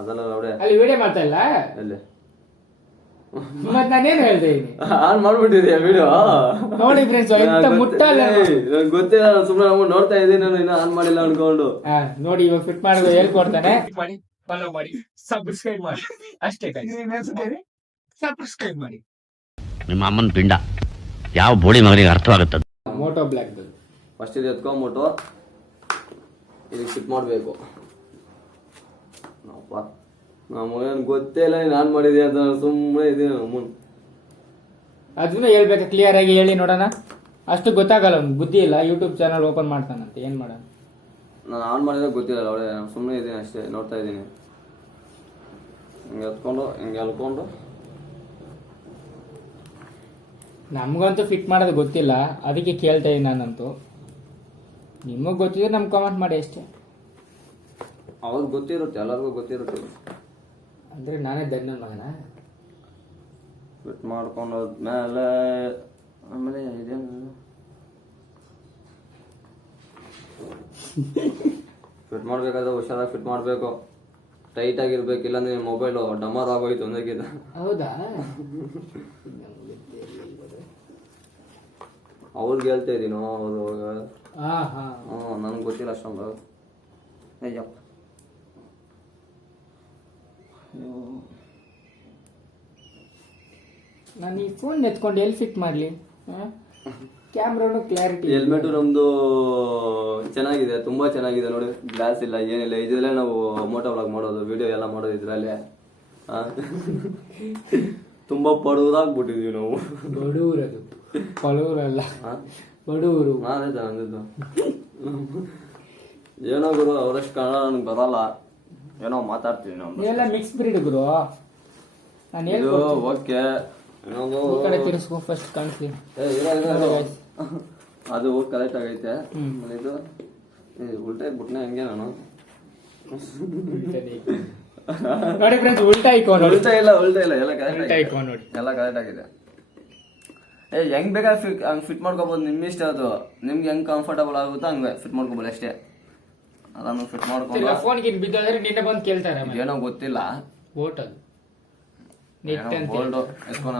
ಅದಲ್ಲ ಅವಡೆ ಅಲ್ಲಿ ವಿಡಿಯೋ ಮಾಡ್ತಾ ಇಲ್ಲ ಎಲ್ಲಿ ಮತ್ ನಾನೇನ್ ಹೇಳ್ದೆ ಆನ್ ಮಾಡ್ಬಿಟ್ಟಿದ್ಯಾ ವಿಡಿಯೋ ನೋಡಿ ಫ್ರೆಂಡ್ಸ್ ಎಂತ ಮುಟ್ಟಲ್ಲ ಗೊತ್ತಿಲ್ಲ ಸುಮ್ಮನೆ ನಾವು ನೋಡ್ತಾ ಇದೀನಿ ನಾನು ಇನ್ನ ಆನ್ ಮಾಡಿಲ್ಲ ಅನ್ಕೊಂಡು ನೋಡಿ ಇವಾಗ ಫಿಟ್ ಮಾಡೋದು ಹೇಳ್ಕೊಡ್ತಾನೆ ಮಾಡಿ ಫಾಲೋ ಮಾಡಿ ಸಬ್ಸ್ಕ್ರೈಬ್ ಮಾಡಿ ಅಷ್ಟೇ ಸಬ್ಸ್ಕ್ರೈಬ್ ಮಾಡಿ. ನಿಮ್ಮ ಅಮ್ಮನ ಪಿಂಡ ಯಾವ ಬೋಡಿ ಮಗನಿಗೆ ಅರ್ಥವಾಗುತ್ತದೆ. ಮೋಟೋ ಬ್ಲಾಕ್ ಫಸ್ಟ್ ಇದು ಎತ್ಕೊಂಡ್ಬಿಟ್ಟು ಇದಕ್ಕೆ ಫಿಟ್ ಮಾಡಬೇಕು. ನಮಗೇನು ಗೊತ್ತೇ ಇಲ್ಲ ನೀನು ಆನ್ ಮಾಡಿದ್ಯಾ ಅಂತ ಸುಮ್ಮನೆ ಇದೀನಿ ಅಮ್ಮನ್ ಅದನ್ನ ಹೇಳ್ಬೇಕು ಕ್ಲಿಯರ್ ಆಗಿ ಹೇಳಿ ನೋಡೋಣ. ಅಷ್ಟು ಗೊತ್ತಾಗಲ್ಲ ಅವ್ನು ಬುದ್ಧಿ ಇಲ್ಲ. ಯೂಟ್ಯೂಬ್ ಚಾನಲ್ ಓಪನ್ ಮಾಡ್ತಾನಂತೆ ಏನ್ ಮಾಡೋಣ. ನಾನು ಆನ್ ಮಾಡಿದ್ರೆ ಗೊತ್ತಿಲ್ಲ ಅವಳೆ ಸುಮ್ಮನೆ ಇದ್ದೀನಿ ಅಷ್ಟೇ ನೋಡ್ತಾ ಇದ್ದೀನಿ. ಹಿಂಗೆ ಎತ್ಕೊಂಡು ಹಿಂಗೆ ಎಲ್ಕೊಂಡು ನಮ್ಗಂತೂ ಫಿಟ್ ಮಾಡೋದು ಗೊತ್ತಿಲ್ಲ, ಅದಕ್ಕೆ ಕೇಳ್ತಾ ಇದ್ದೀನಿ ನಾನಂತೂ. ನಿಮಗ್ ಗೊತ್ತಿದ್ರೆ ನಮ್ಗೆ ಕಾಮೆಂಟ್ ಮಾಡಿ ಅಷ್ಟೇ. ಅವ್ರಿಗೆ ಗೊತ್ತಿರುತ್ತೆ, ಎಲ್ಲರಿಗೂ ಗೊತ್ತಿರುತ್ತೆ. ಅಂದ್ರೆ ನಾನೇ ಧನ್ಯ ಮಗನ. ಫಿಟ್ ಮಾಡ್ಕೊಂಡೋದ್ಮೇಲೆ ಆಮೇಲೆ ಇದೇನು ಫಿಟ್ ಮಾಡ್ಬೇಕಾದ್ರೆ ಹುಷಾರಾಗಿ ಫಿಟ್ ಮಾಡಬೇಕು, ಟೈಟ್ ಆಗಿರ್ಬೇಕು. ಇಲ್ಲಾಂದ್ರೆ ಮೊಬೈಲು ಡಮರ್ ಆಗೋಯ್ತು ಒಂದಕ್ಕಿಂತ. ಹೌದಾ? ಅವ್ರಿಗೆ ಹೇಳ್ತಾ ಇದ್ದೀನೋ ಅವರು ನನ್ಗೆ ಗೊತ್ತಿಲ್ಲ ಅಷ್ಟೊಂದು. ಅಯ್ಯಪ್ಪ ನಾನು ಈ ಫೋನ್ ಎತ್ಕೊಂಡು ಎಲ್ಲಿ ಫಿಟ್ ಮಾಡಲಿ? ಕ್ಯಾಮ್ರಾನು ಕ್ಲಾರಿಟಿ. ಹೆಲ್ಮೆಟ್ ನಮ್ದು ಚೆನ್ನಾಗಿದೆ, ತುಂಬಾ ಚೆನ್ನಾಗಿದೆ ನೋಡಿ. ಗ್ಲಾಸ್ ಇಲ್ಲ ಏನಿಲ್ಲ. ಇದ್ರಲ್ಲೇ ನಾವು ಮೋಟೋ ವ್ಲಾಗ್ ಮಾಡೋದು, ವಿಡಿಯೋ ಎಲ್ಲ ಮಾಡೋದು ಇದ್ರಲ್ಲೇ. ತುಂಬಾ ಬಡವರಾಗ್ಬಿಟ್ಟಿದೀವಿ ನಾವು. ಬಡೂರದು ಬಡೂರಲ್ಲ, ಬಡೂರು. ಅದೇ ಅಂದಿದ್ದು. ಏನೋ ಗುರು ಅವರಷ್ಟು ಕನ್ನಡ ನನಗೆ ಬರಲ್ಲ, ಏನೋ ಮಾತಾಡ್ತೀವಿ ನಾವು. ಎಲ್ಲ ಮಿಕ್ಸ್ ಬ್ರೀಡ್ ಗುರು. ನಾನು ಇದು ಓಕೆ. ತಿರ್ಸ್ಕೊ ಫಸ್ಟ್ ಕಾಣಿಸ್ಲಿ. ಅದು ಕರೆಕ್ಟ್ ಆಗೈತೆ. ಇದು ಉಲ್ಟಾ ಇಟ್ಬಿಟ್ನೆ ಹಂಗೆ ನಾನು. ನೋಡಿ ಫ್ರೆಂಡ್ಸ್, ಉಲ್ಟಾ ಇಕ್ಕೊಂಡು. ಉಲ್ಟಾ ಇಲ್ಲ ಎಲ್ಲ ಕರೆಕ್ಟ್ ನೋಡಿ, ಎಲ್ಲ ಕರೆಕ್ಟ್ ಆಗಿದೆ. ಹೆಂಗ್ ಬೇಕಾದ್ರೆ ಹಂಗ್ ಫಿಟ್ ಮಾಡ್ಕೋಬಹುದು, ನಿಮ್ ಇಷ್ಟ. ಅದು ನಿಮ್ಗೆ ಹೆಂಗ್ ಕಂಫರ್ಟಬಲ್ ಆಗುತ್ತೋ ಹಂಗೆ ಫಿಟ್ ಮಾಡ್ಕೋಬಹುದು ಅಷ್ಟೇ. ಅದನ್ನು ಫಿಟ್ ಮಾಡ್ಕೊಂಡು ಫೋನ್ ಗಿನ್ ಬಿದ್ದೋದ್ರೆ ನಿನ್ನೆ ಬಂದು ಕೇಳ್ತಾರೆ. ಏನೋ ಗೊತ್ತಿಲ್ಲ, ಬೋಟ್ ಅದು ಬೋಲ್ಡು ಎತ್ಕೊಂಡು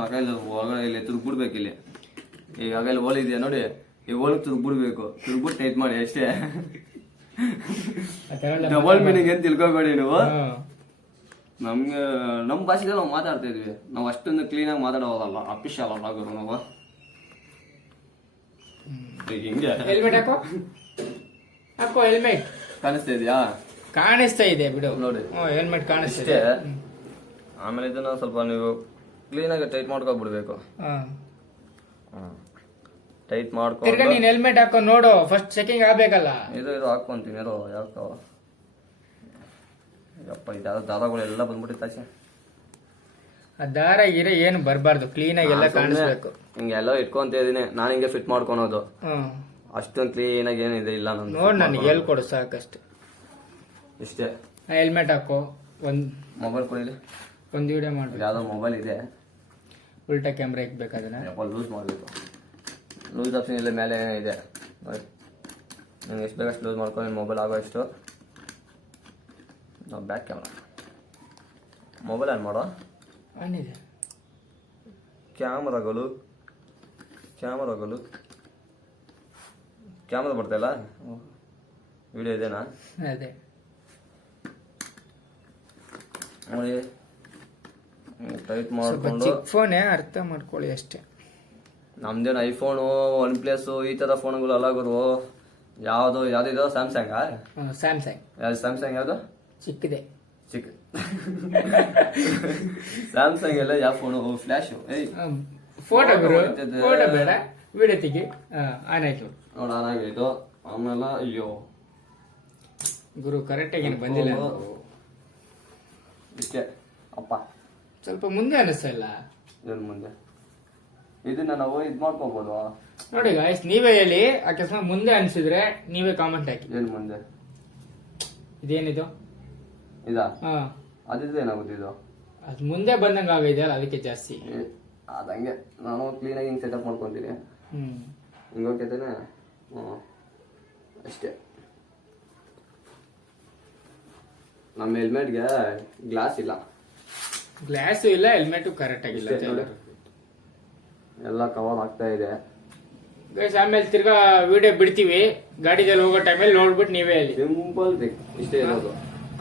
ಒಳಗಡೆ ಇಲ್ಲಿ ತುರ್ಗ್ಬಿಡ್ಬೇಕು. ಇಲ್ಲಿ ಈಗ ಇಲ್ಲಿ ಹೋಲ್ ಇದೆಯಾ ನೋಡಿ, ಈ ಹೋಲ್ ತುರ್ಗ್ಬಿಡ್ಬೇಕು. ತುರ್ಗ್ಬಿಟ್ಟು ಟೈಟ್ ಮಾಡಿ ಅಷ್ಟೇ. ಡಬಲ್ ಮೀನಿಂಗ್ ಏನ್ ತಿಳ್ಕೊಬೇಡಿ ನೀವು. ನಮ್ಗೆ ನಮ್ ಭಾಷೆಗೆ ನಾವು ಮಾತಾಡ್ತಾ ಇದ್ವಿ. ನಾವು ಅಷ್ಟೊಂದು ಕ್ಲೀನ್ ಆಗಿ ಮಾತಾಡೋದಲ್ಲ, ಅಫಿಷಿಯಲ್ ಅಲ್ಲ ಗುರು ನಾವು. ಹಿಂಗೆ ಹೆಲ್ಮೆಟ್ ಹಾಕೋ, ಹಾಕೋ ಹೆಲ್ಮೆಟ್. ಕಾಣಿಸ್ತಾ ಇದೆಯಾ? ಕಾಣಿಸ್ತಾ ಇದೆ ಬಿಡು ನೋಡಿ, ಹೆಲ್ಮೆಟ್ ಕಾಣಿಸ್ತಾ ಇಷ್ಟೇ. ಆಮೇಲೆ ಇದನ್ನ ಸ್ವಲ್ಪ ನೀವು ಕ್ಲೀನ್ ಆಗಿ ಟೈಟ್ ಮಾಡ್ಕೊಬಿಡ್ಬೇಕು. ಟೈಟ್ ಮಾಡ್ಕೊಂಡು ನೀನ್ ಹೆಲ್ಮೆಟ್ ಹಾಕೋ ನೋಡು. ಫಸ್ಟ್ ಚೆಕಿಂಗ್ ಆಗ್ಬೇಕಲ್ಲ. ಇದು ಹಾಕೊಂತೀನಿ. ಯಾವ್ದಾವ ಯಪ್ಪ, ಇದಾದ ದಾರಗಳು ಎಲ್ಲ ಬಂದ್ಬಿಟ್ಟಿತ್ತು. ಆ ದಾರ ಗಿರ ಏನು ಬರಬಾರ್ದು, ಕ್ಲೀನ್ ಆಗಿ ಎಲ್ಲ ಕಾಣಿಸ್ಬೇಕು. ಹಿಂಗೆಲ್ಲ ಇಟ್ಕೊಂತ ಇದೀನಿ ನಾನು, ಹಿಂಗೆ ಫಿಟ್ ಮಾಡ್ಕೊಳೋದು. ಅಷ್ಟೊಂದು ಕ್ಲೀನ್ ಆಗಿ ಏನಿದೆ ಇಲ್ಲ ನಮ್ದು. ನೋಡ್ ನನಗೆ ಹೇಳ್ಕೊಡು ಸಾಕಷ್ಟು. ಇಷ್ಟೇ. ಹೆಲ್ಮೆಟ್ ಹಾಕೋ. ಒಂದ್ ಮೊಬೈಲ್ ಕೊಡಿ, ಒಂದು ವಿಡಿಯೋ ಮಾಡಿ. ಯಾವ್ದೋ ಮೊಬೈಲ್ ಇದೆ, ಉಲ್ಟಾ ಕ್ಯಾಮ್ರಾ ಇಕ್ಬೇಕು. ಅದನ್ನ ಲೂಸ್ ಮಾಡಬೇಕು. ಲೂಸ್ ಆಪ್ಷನ್ ಇಲ್ಲ ಮೇಲೆ ಇದೆ ನೋಡಿ. ನಿಮ್ಗೆ ಎಷ್ಟು ಬೇಕಷ್ಟು ಲೂಸ್ ಮಾಡ್ಕೊಂಡು ನಿಮ್ಮ ಮೊಬೈಲ್ ಆಗೋ ಎಷ್ಟು. ನಾವು ಬ್ಯಾಕ್ ಕ್ಯಾಮ್ರಾ ಮೊಬೈಲ್ ಆನ್ ಮಾಡೋ. ಆನಿದೆ ಕ್ಯಾಮ್ರಾ ಬರ್ತಾ ಇಲ್ಲ. ವಿಡಿಯೋ ಇದೆನಾ? ಅದೇ ನೋಡಿ, ಟೈಟ್ ಮಾಡ್ಕೊಂಡು. ಫೋನೇ ಅರ್ಥ ಮಾಡ್ಕೊಳ್ಳಿ ಅಷ್ಟೇ. ನಮ್ದೇನು ಐಫೋನು, ಒನ್ ಪ್ಲಸ್ ಈ ತರ ಫೋನ್ಗಳು ಅಲ್ಲ ಗುರು. ಯಾವ್ದು ಸ್ಯಾಮ್ಸಂಗ್. ಸ್ಯಾಮ್ಸಂಗ್ ಯಾವ್ದು ಚಿಕ್ಕದೆ ಸ್ಯಾಮ್ಸಂಗ್ ಎಲ್ಲ ಯಾವ ಫೋನು ಫ್ಲಾಶ್ ಫೋಟೋ ಬೇಡ, ವಿಡಿಯೋ ತೆಗಿ. ಆನ್ ಆಯ್ತು ನೋಡ, ಆನ್ ಆಗೈತು. ಆಮೇಲೆ ಅಯ್ಯೋ ಗುರು ಕರೆಕ್ಟ್ ಆಗಿ ಬಂದಿಲ್ಲ. ಇಷ್ಟೇ ಅಪ್ಪ. ಸ್ವಲ್ಪ ಮುಂದೆ ಅನಿಸ್ತಾ ಇಲ್ಲ. ಏನ್ ಮುಂದೆ? ಇದನ್ನ ನಾವು ಇದ್ ಮಾಡ್ಕೋಬಹುದು ನೋಡಿ ಗಾಯ್ಸ್, ನೀವೇ ಹೇಳಿ. ಅಕಸ್ಮಾತ್ ಮುಂದೆ ಅನ್ಸಿದ್ರೆ ನೀವೇ ಕಾಮೆಂಟ್ ಹಾಕಿ. ಏನ್ ಮುಂದೆ? ಇದೇನಿದು? ಇದಾ? ಅದಿದ್ರೆ ಏನಾಗುತ್ತೆ ಇದು? ಅದು ಮುಂದೆ ಬಂದಂಗ ಆಗಿದೆಯಲ್ಲ, ಅದಕ್ಕೆ ಜಾಸ್ತಿ. ಅದಂಗೆ ನಾನು ಕ್ಲೀನ್ ಆಗಿ ಹಿಂಗ್ ಸೆಟಪ್ ಮಾಡ್ಕೊಂತೀನಿ. ಹಿಂಗ ಹೋಗ್ತೇನೆ ಅಷ್ಟೇ. ನಮ್ಮ ಹೆಲ್ಮೆಟ್ಗೆ ಗ್ಲಾಸ್ ಇಲ್ಲ, ಗ್ಲಾಸು ಇಲ್ಲ, ಹೆಲ್ಮೆಟ್ ಕರೆಕ್ಟ್ ಆಗಿಲ್ಲ. ಇಷ್ಟೇ ನೋಡಿ. ಎಲ್ಲ ಕವರ್ ಆಗ್ತಾ ಇದೆ. ಗೈಸ್ ಆಮೇಲೆ ತಿರ್ಗಾ ವಿಡಿಯೋ ಬಿಡ್ತೀವಿ, ಗಾಡಿದಲ್ಲಿ ಹೋಗೋ ಟೈಮಲ್ಲಿ ನೋಡ್ಬಿಟ್ಟು ನೀವೇ ಹೇಳಿ. ಸಿಂಪಲ್ ಇಷ್ಟೇ ಇರೋದು.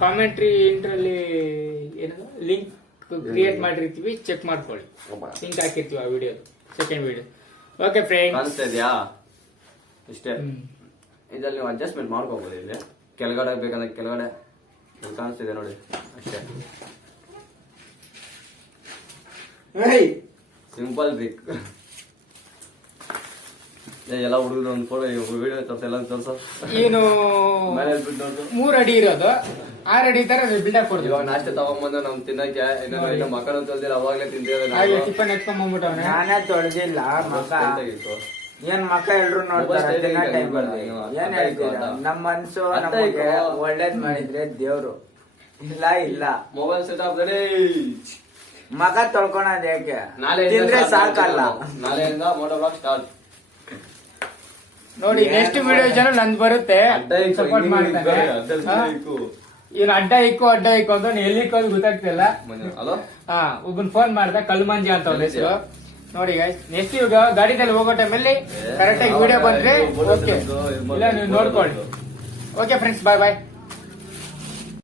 ಕಾಮೆಂಟ್ರಿ ಇಂಟ್ರಲ್ಲಿ ಏನದು ಲಿಂಕ್ ಕ್ರಿಯೇಟ್ ಮಾಡಿರ್ತೀವಿ, ಚೆಕ್ ಮಾಡ್ಕೊಳ್ಳಿ. ಲಿಂಕ್ ಹಾಕಿರ್ತೀವಿ ಆ video, second video. Okay friends, ಕಾಣಿಸ್ತಾ ಇದೆಯಾ? ಇಷ್ಟೇ. ಇದ್ರಲ್ಲಿ ನೀವು ಅಡ್ಜಸ್ಟ್ಮೆಂಟ್ ಮಾಡ್ಕೋಬಹುದು. ಇಲ್ಲಿ ಕೆಳಗಡೆ ಬೇಕಂದ್ರೆ ಕೆಳಗಡೆ ಇಲ್ಲಿ ಕಾಣಿಸ್ತಿದೆ ನೋಡಿ, ಅಷ್ಟೇ. Simple break. ಎಲ್ಲ ಹುಡುಗರು ಒಂದು ಫೋಟೋ ವಿಡಿಯೋ ತೋರಿಸಲ್ಲ ತೋರ್ಸ. ಏನು ಮೇಲೆ ಬಿಟ್ಟು ನೋಡು. 3 ಅಡಿ ಇರೋದು 6 ಅಡಿ ತರ ಬಿಲ್ಡಪ್ ಕೊಡ್ತೀವಿ. ಇವಾಗ ನಾಷ್ಟೇ ತಗೊಂಬಂದು ನಮ್ ತಿನ್ನಕ್ಕೆ ಇನ್ನು ಮಕ್ಕಳು ತೊಳ್ದಿಲ್ಲ, ಅವಾಗ್ಲೇ ತಿಂದಿರೋದು. ಹಾಗೆ ಟಿಫನ್ ಎತ್ಕೊಂಡ್ಬಂದ್ಬಿಟ್ಟವನೆ. ನಾನೇ ತೊಳೆದಿಲ್ಲ ಮಕ. ಏನ್ ಮಕ್ಕ ಎಲ್ರು ನೋಡ್ತಾರೆ ತಿನ್ನೋ time ಅಲ್ಲಿ. ಏನ್ ಹೇಳ್ತೀರಾ? ನಮ್ ಮನ್ಸು ನಮಗೆ ಒಳ್ಳೇದ್ ಮಾಡಿದ್ರೆ ದೇವ್ರು. ಇಲ್ಲ ಮೊಬೈಲ್ ಸೆಟಪ್ ರೆಡಿ. ಮಗ ತೊಳ್ಕೊಳೋದ್ ಯಾಕೆ? ನಾಳೆಯಿಂದ ತಿಂದ್ರೆ start ಸಾಕಲ್ಲ. ನಾಳೆಯಿಂದ ಮೋಟೋ ಬ್ಲಾಗ್ ಸ್ಟಾರ್ಟ್. ನೋಡಿ ನೆಕ್ಸ್ಟ್ ವಿಡಿಯೋ ಜನ ನಂದು ಬರುತ್ತೆ, ಸಪೋರ್ಟ್ ಮಾಡ್ತಾನೆ. ಇವ್ನು ಅಡ್ಡ ಇಕ್ಕು ಅಂತ ಎಲ್ಲಿಕ್ಕೋ ಗೊತ್ತಾಗ್ತಿಲ್ಲ. ಹಲೋ, ಒಬ್ಬನ್ ಫೋನ್ ಮಾಡ್ದ, ಕಲ್ಮಂಜಿ ಅಂತ ಅವ್ರ ಹೆಸರು. ನೋಡಿ ನೆಕ್ಸ್ಟ್ ಈಗ ಗಾಡಿನಲ್ಲಿ ಹೋಗೋ ಟೈಮಲ್ಲಿ ಕರೆಕ್ಟ್ ಆಗಿ ವಿಡಿಯೋ ಬಂದ್ರೆ ಓಕೆ, ಇಲ್ಲ ನೀವು ನೋಡ್ಕೊಳ್ಳಿ. ಓಕೆ ಫ್ರೆಂಡ್ಸ್, ಬಾಯ್ ಬಾಯ್.